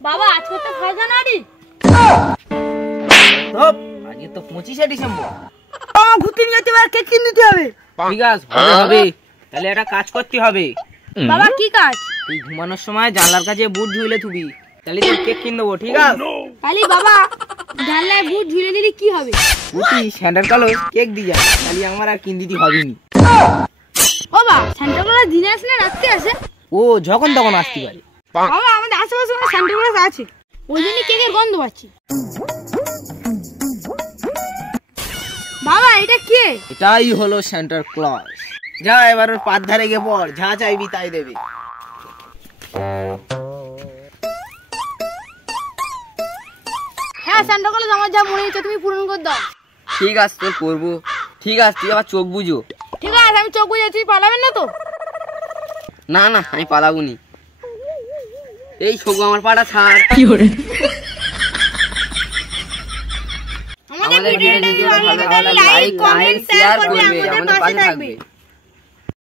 বাবা আজকে তো 1 জানুয়ারি। আজকে তো 25শে ডিসেম্বর। ঘুরতে নিয়ে যেতে আর কেক কিনে দিতে হবে। ঠিক আছে হবে। তাহলে একটা কাজ করতে হবে। বাবা কি কাজ? তুই ঘুমানোর সময় জানলার কাছে বুট ঝুলে থুবি, তাহলে তুই কেক কিনে দেবো। ঠিক আছে? তাহলে বাবা জানলায় বুট ঝুলে দিলে কি হবে? তুই স্যান্ডার কালো কেক দিয়ে যা, তাহলে আমার আর কিনে দিতে হবে নি। ও বাবা সান্টা ক্লজ দিনে আসে না রাতে আসে? ও যখন তখন আসতে পারে। বাবা আমাদের আশেপাশে সান্টা ক্লজ আছে, ওই জন্য কেকের গন্ধ পাচ্ছি। বাবা এটা কে? এটাই হলো সেন্টার ক্লজ। যা এবার ওর পাত ধারে গিয়ে পড়, যা চাইবি তাই দেবে। হ্যাঁ সান্টা ক্লজ আমার যা মনে হচ্ছে তুমি পূরণ করে দাও। ঠিক আছে তোর করবো। ঠিক আছে তুই আবার চোখ বুঝো। ঠিক আছে আমি চোখ বুঝে, তুই পালাবেন না তো? না না আমি পালাবুনি। এই ছবু আমার পাটা ছাড়। আমাদের ভিডিওটা ভালো লাগলে লাইক কমেন্ট শেয়ার করবে, আমাদের পাশে থাকবে।